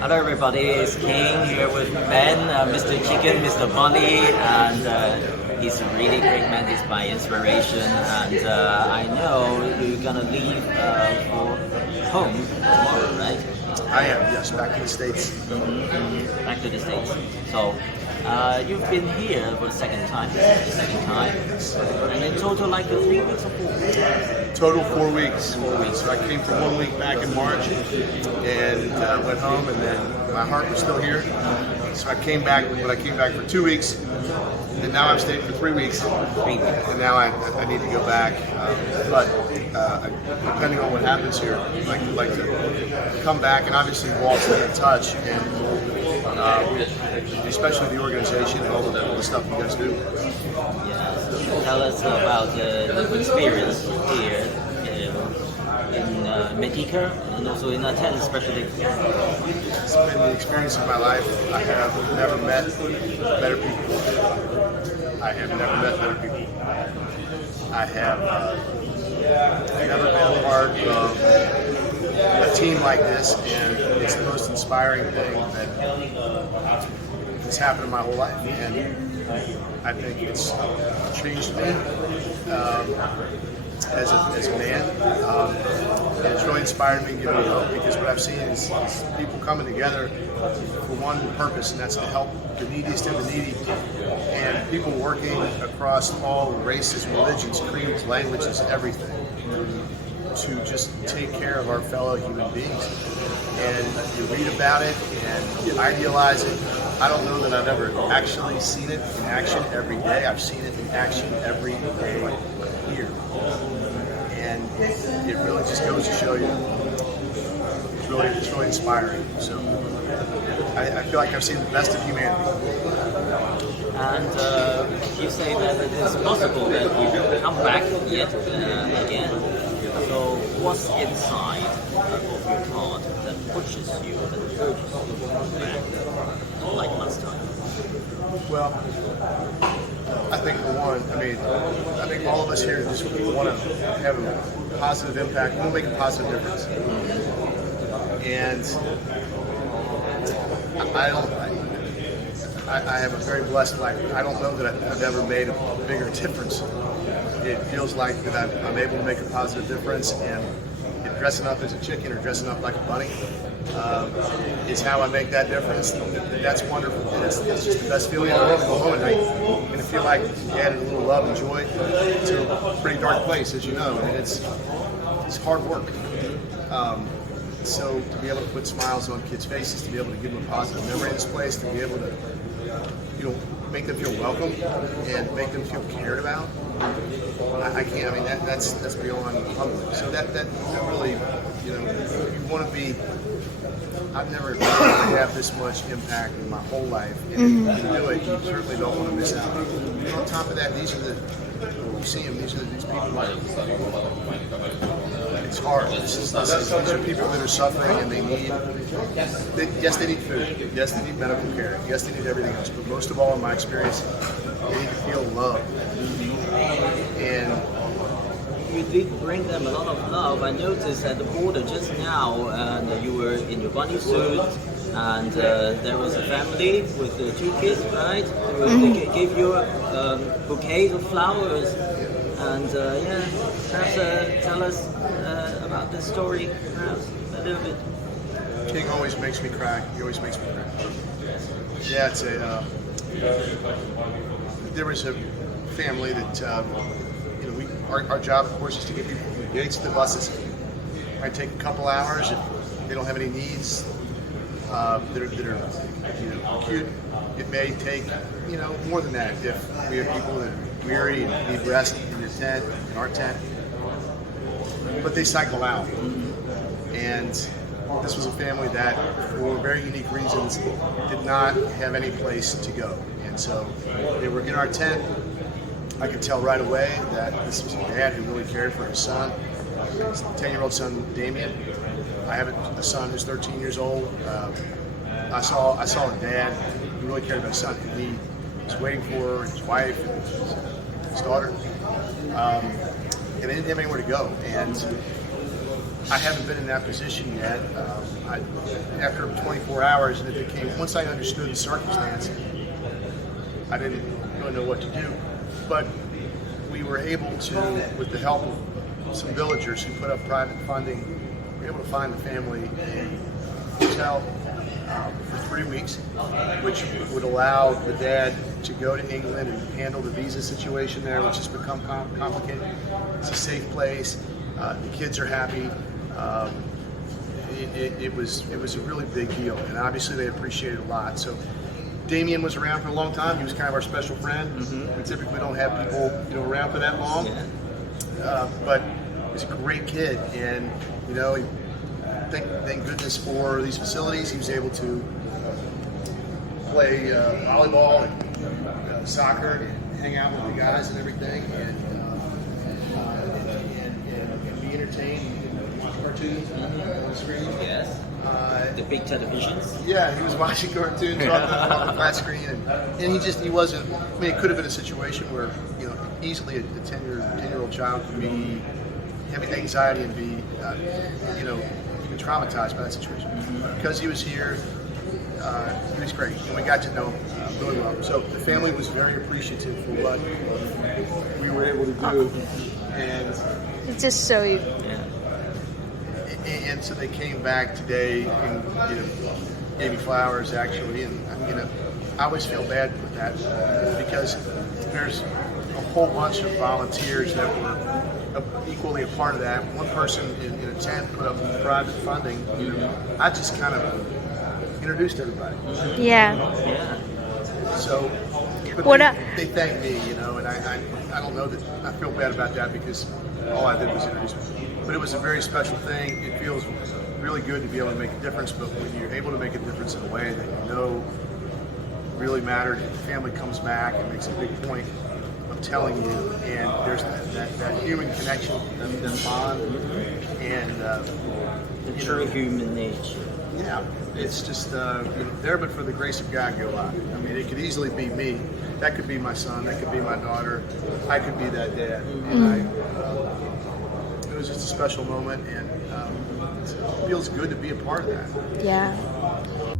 Hello everybody, it's King here with Ben, Mr. Chicken, Mr. Bunny, and he's a really great man, he's my inspiration, and I know you're gonna leave for home tomorrow, right? I am, yes, back to the States. Back to the States. So, you've been here for the second time, this is the second time, and in total like 3 weeks or 4 weeks? Total 4 weeks. 4 weeks. So I came for 1 week back in March and went home, and then my heart was still here. So I came back, but I came back for 2 weeks, and now I've stayed for 3 weeks. 3 weeks. And now I need to go back. But depending on what happens here, I'd like to come back and obviously we'll all stay in touch, and especially the organization and all the stuff you guys do. Yeah. Tell us about the experience here in Mexico and also in Athens especially. It's been the experience of my life. I have never met better people. I have never met better people. I have never been part of a team like this, and it's the most inspiring thing that's happened in my whole life. And I think it's changed me as a man. And it's really inspired me to give me hope, because what I've seen is people coming together for one purpose, and that's to help the neediest of the needy, and people working across all races, religions, creeds, languages, everything, to just take care of our fellow human beings. And you read about it and you idealize it. I don't know that I've ever actually seen it in action every day. I've seen it in action every day here. And it really just goes to show you, it's really inspiring. So I feel like I've seen the best of humanity. And you say that it is possible that you come back yet again. So what's inside of your heart that pushes you and urges you to come back like last time? Well, I think for one, I think all of us here just want to have a positive impact. We want to make a positive difference. And I have a very blessed life. I don't know that I've ever made a bigger difference. It feels like that I'm able to make a positive difference, and dressing up as a chicken or dressing up like a bunny is how I make that difference. That's wonderful. It's just the best feeling in the world to go home at night and to feel like you added a little love and joy to a pretty dark place, as you know, and it's hard work. So to be able to put smiles on kids' faces, to be able to give them a positive memory of this place, to be able to make them feel welcome and make them feel cared about. I can't. That's beyond humbling. So that really, you want to be. I've never really had this much impact in my whole life, and if you can do it, you certainly don't want to miss out. And on top of that, these are you see them. These people like. It's hard. These are people that are suffering, and they need. Yes, they need food. Yes, they need medical care. Yes, they need everything else. But most of all, in my experience, they need to feel loved. And you did bring them a lot of love. I noticed at the border just now, and you were in your bunny suit, and there was a family with 2 kids, right? They gave you bouquets of flowers, and perhaps tell us about this story, perhaps a little bit. King always makes me cry. He always makes me cry. Yeah, it's there was a family that our job, of course, is to get people from the gates to the buses. It might take a couple hours if they don't have any needs that are acute. It may take more than that if we have people that are weary and need rest in your tent, in our tent. But they cycle out, and this was a family that, for very unique reasons, did not have any place to go, and so they were in our tent. I could tell right away that this was a dad who really cared for his son, his 10-year-old son, Damien. I have a son who's 13 years old. I saw a dad who really cared about his son. He was waiting for his wife and his daughter, and they didn't have anywhere to go. And I haven't been in that position yet. After 24 hours, and it became, once I understood the circumstance, I didn't really know what to do. But we were able to, with the help of some villagers who put up private funding, we were able to find the family a hotel for 3 weeks, which would allow the dad to go to England and handle the visa situation there, which has become complicated. It's a safe place. The kids are happy. It was a really big deal, and obviously they appreciate it a lot. So Damien was around for a long time. He was kind of our special friend. We typically don't have people around for that long, but he's a great kid, and thank goodness for these facilities. He was able to play volleyball and soccer and hang out with the guys and everything, and be entertained and watch cartoons on the screen. Yes. The big televisions. Yeah, he was watching cartoons on the flat screen, and he wasn't. I mean, it could have been a situation where easily a 10-year-old child could be having anxiety and be even traumatized by that situation. Because he was here, he was great, and we got to know him really well. So the family was very appreciative for what we were able to do, and It's just so you. and so they came back today and gave me flowers actually, and I always feel bad with that because there's a whole bunch of volunteers that were equally a part of that. One person in a tent put up private funding. I just kind of introduced everybody. Yeah. So, but What they thanked me, and I don't know that I feel bad about that because all I did was introduce them. But it was a very special thing. It feels really good to be able to make a difference. But when you're able to make a difference in a way that really mattered, the family comes back and makes a big point of telling you, and there's that human connection, that bond, and The true human nature. yeah, it's just there, but for the grace of God, go out. I mean, it could easily be me. That could be my son. That could be my daughter. I could be that dad. And it was just a special moment, and it feels good to be a part of that. Yeah.